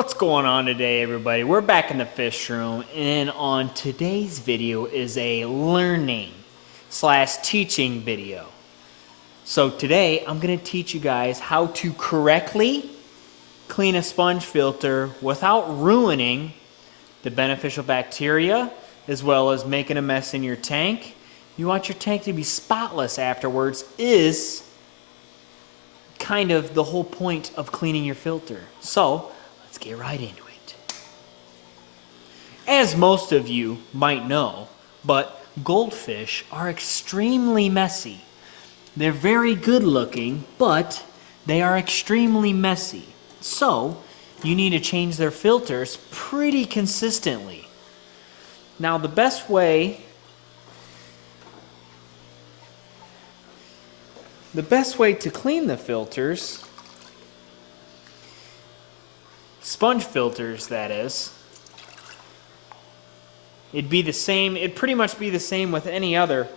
What's going on today, everybody? We're back in the fish room, and on today's video is a learning slash teaching video. So today I'm going to teach you guys how to correctly clean a sponge filter without ruining the beneficial bacteria as well as making a mess in your tank. You want your tank to be spotless afterwards is kind of the whole point of cleaning your filter. So let's get right into it. As most of you might know, but goldfish are extremely messy. They're very good looking, but they are extremely messy. So you need to change their filters pretty consistently. Now the best way to clean the filters, sponge filters that is, it'd pretty much be the same with any other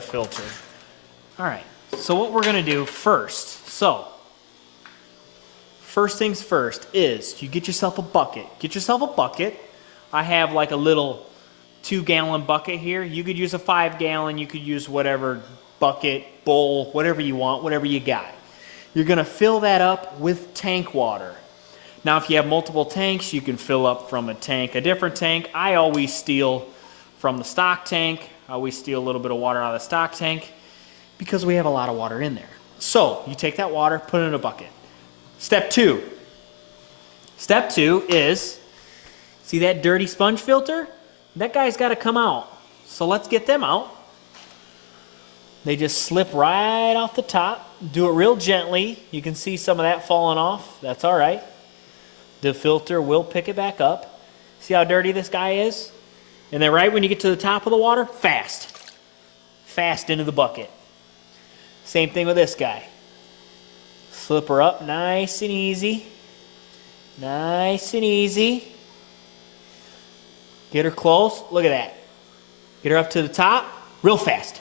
filter. Alright, so what we're going to do first, first things first is you get yourself a bucket. I have like a little 2-gallon bucket here. You could use a 5-gallon, you could use whatever bucket, bowl, whatever you want, whatever you got. You're going to fill that up with tank water. Now if you have multiple tanks, you can fill up from a different tank. I always steal from the stock tank. I always steal a little bit of water out of the stock tank because we have a lot of water in there. So you take that water, put it in a bucket. Step two is, see that dirty sponge filter? That guy's got to come out. So let's get them out. They just slip right off the top. Do it real gently. You can see some of that falling off. That's all right. The filter will pick it back up. See how dirty this guy is? And then right when you get to the top of the water, fast into the bucket. Same thing with this guy. Slip her up nice and easy. Nice and easy. Get her close. Look at that. Get her up to the top real fast.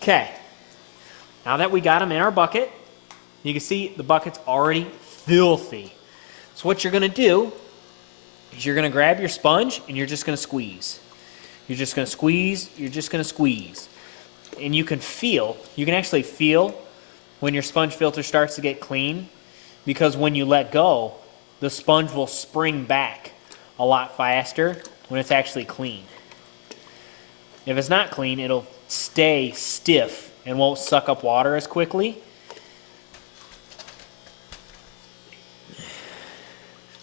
Okay. Now that we got them in our bucket, you can see the bucket's already filthy. So what you're going to do is you're going to grab your sponge and you're just going to squeeze. You're just going to squeeze. You're just going to squeeze. And you can actually feel when your sponge filter starts to get clean, because when you let go, the sponge will spring back a lot faster when it's actually clean. If it's not clean, it'll stay stiff and won't suck up water as quickly.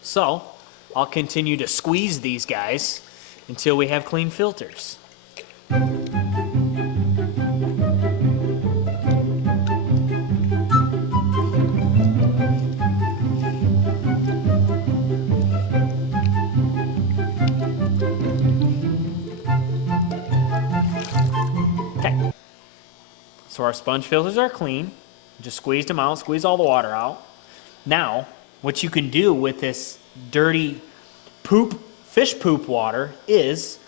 So I'll continue to squeeze these guys until we have clean filters. Okay, so our sponge filters are clean. Just squeezed them out, squeeze all the water out. Now, what you can do with this dirty fish poop water is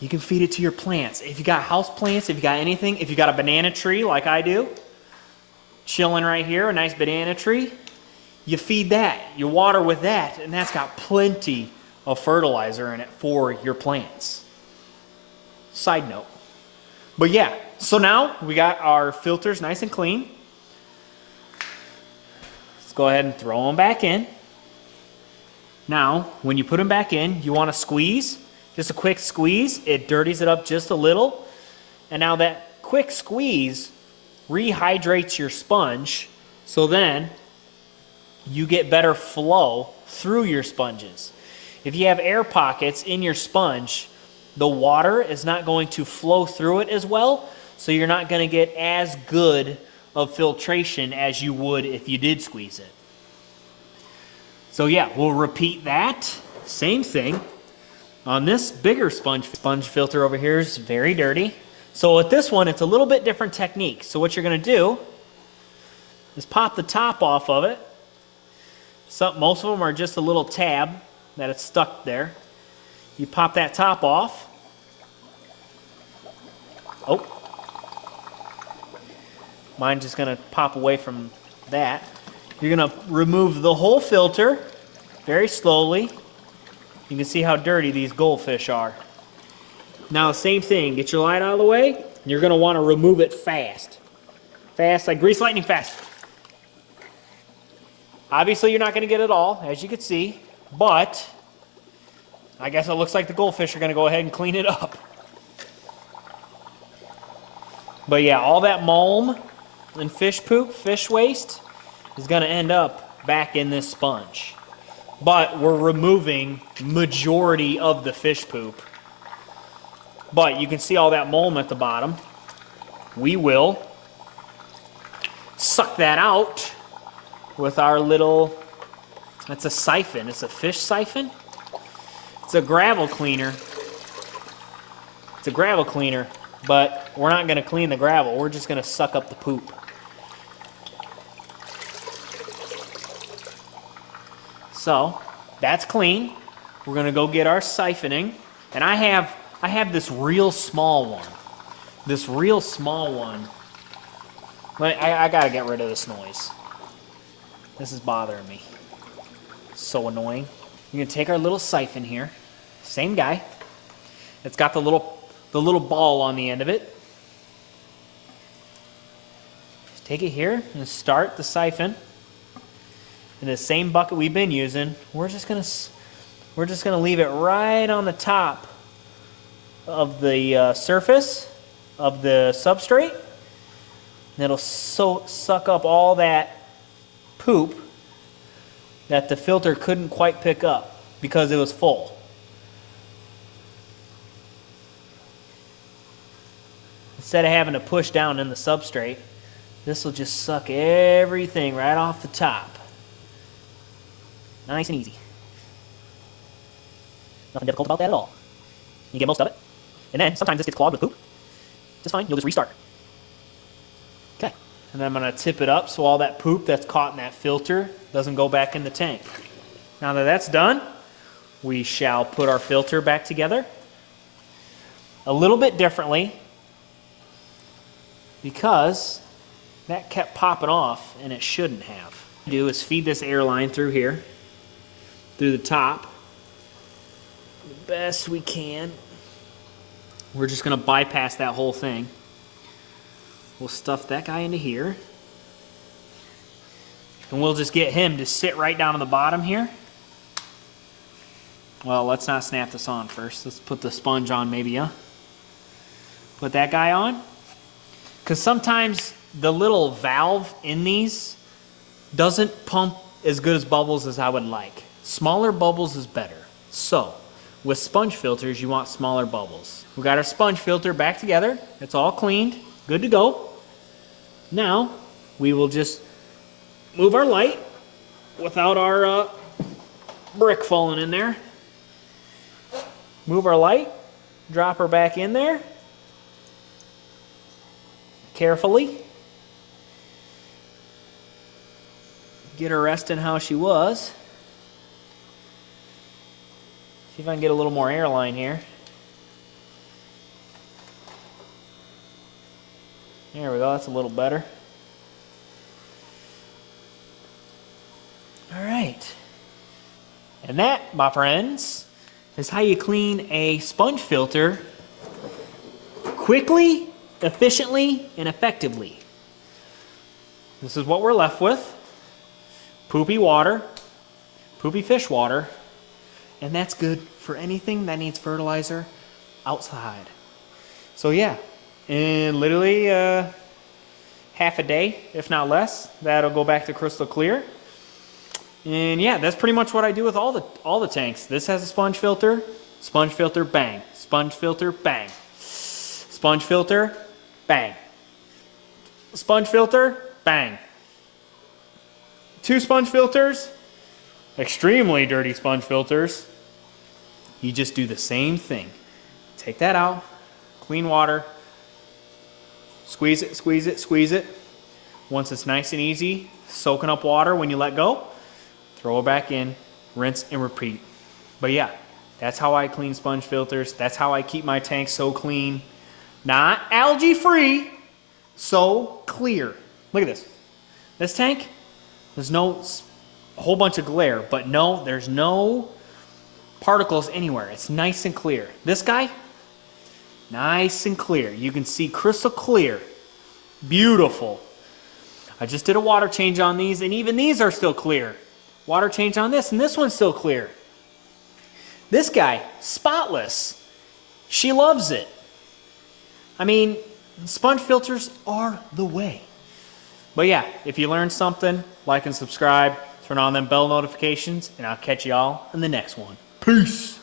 you can feed it to your plants. If you got house plants, if you got anything, if you got a banana tree like I do, chilling right here, a nice banana tree, you feed that, you water with that, and that's got plenty of fertilizer in it for your plants. Side note. But yeah, so now we got our filters nice and clean. Let's go ahead and throw them back in. Now, when you put them back in, you want to squeeze. Just a quick squeeze. It dirties it up just a little. And now that quick squeeze rehydrates your sponge, so then you get better flow through your sponges. If you have air pockets in your sponge, the water is not going to flow through it as well, so you're not going to get as good of filtration as you would if you did squeeze it. So yeah, we'll repeat that. Same thing. On this bigger sponge filter over here is very dirty. So with this one, it's a little bit different technique. So what you're going to do is pop the top off of it. Most of them are just a little tab that it's stuck there. You pop that top off. Oh. Mine's just going to pop away from that. You're gonna remove the whole filter very slowly. You can see how dirty these goldfish are. Now, same thing, get your light out of the way. You're gonna wanna remove it fast. Fast, like grease lightning fast. Obviously, you're not gonna get it all, as you can see, but I guess it looks like the goldfish are gonna go ahead and clean it up. But yeah, all that mulm and fish poop, fish waste, is gonna end up back in this sponge. But we're removing majority of the fish poop. But you can see all that mulm at the bottom. We will suck that out with our little, that's a siphon. It's a fish siphon. It's a gravel cleaner. It's a gravel cleaner, but we're not gonna clean the gravel. We're just gonna suck up the poop. So that's clean. We're gonna go get our siphoning. And I have this real small one. This real small one. I gotta get rid of this noise. This is bothering me. So annoying. We're gonna take our little siphon here. Same guy. It's got the little ball on the end of it. Just take it here and start the siphon in the same bucket we've been using. We're just gonna leave it right on the top of the surface of the substrate. And it'll suck up all that poop that the filter couldn't quite pick up because it was full. Instead of having to push down in the substrate, this will just suck everything right off the top. Nice and easy. Nothing difficult about that at all. You get most of it. And then sometimes this gets clogged with poop. Just fine, you'll just restart. Okay. And then I'm gonna tip it up so all that poop that's caught in that filter doesn't go back in the tank. Now that that's done, we shall put our filter back together a little bit differently because that kept popping off and it shouldn't have. What we do is feed this air line through here, through the top, the best we can. We're just gonna bypass that whole thing. We'll stuff that guy into here. And we'll just get him to sit right down on the bottom here. Well, let's not snap this on first. Let's put the sponge on maybe, huh? Put that guy on. Because sometimes the little valve in these doesn't pump as good as bubbles as I would like. Smaller bubbles is better. So, with sponge filters, you want smaller bubbles. We got our sponge filter back together. It's all cleaned, good to go. Now, we will just move our light without our brick falling in there. Move our light, drop her back in there. Carefully. Get her resting how she was. See if I can get a little more airline here. There we go, that's a little better. All right. And that, my friends, is how you clean a sponge filter quickly, efficiently, and effectively. This is what we're left with. Poopy water, poopy fish water, and that's good for anything that needs fertilizer outside. So yeah, in literally half a day, if not less, that'll go back to crystal clear. And yeah, that's pretty much what I do with all the tanks. This has a sponge filter, bang. Sponge filter, bang. Sponge filter, bang. Sponge filter, bang. 2 sponge filters, extremely dirty sponge filters. You just do the same thing. Take that out, clean water, squeeze it, squeeze it, squeeze it. Once it's nice and easy, soaking up water when you let go, throw it back in, rinse and repeat. But yeah, that's how I clean sponge filters. That's how I keep my tank so clean. Not algae free, so clear. Look at this. This tank, There's no a whole bunch of glare, but no, there's no particles anywhere. It's nice and clear. This guy, nice and clear. You can see crystal clear. Beautiful. I just did a water change on these, and even these are still clear. Water change on this, and this one's still clear. This guy, spotless. She loves it. I mean, sponge filters are the way. But yeah, if you learned something, like and subscribe, turn on them bell notifications, and I'll catch y'all in the next one. Peace.